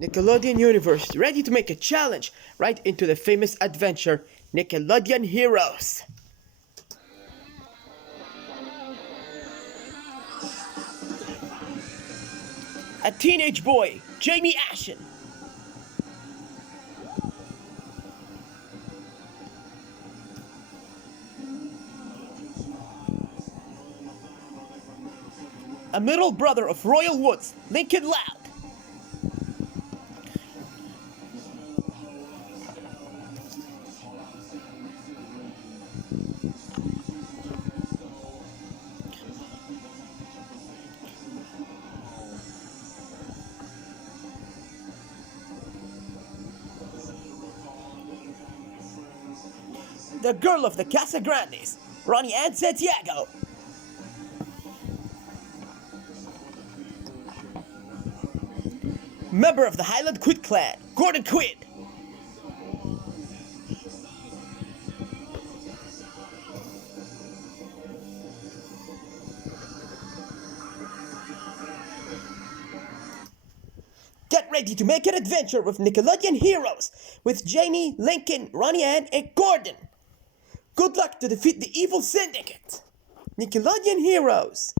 Nickelodeon Universe, ready to make a challenge right into the famous adventure Nickelodeon Heroes. A teenage boy, Jamie Ashen. A middle brother of Royal Woods, Lincoln Loud. The girl of the Casa Grandes, Ronnie and Santaigo. Member of the Highland Quid clan, Quid. Get ready to make an adventure with Nickelodeon Heroes with Jamie, Lincoln, Ronnie Ann, and Gordon. Good luck to defeat the evil syndicate. Nickelodeon Heroes.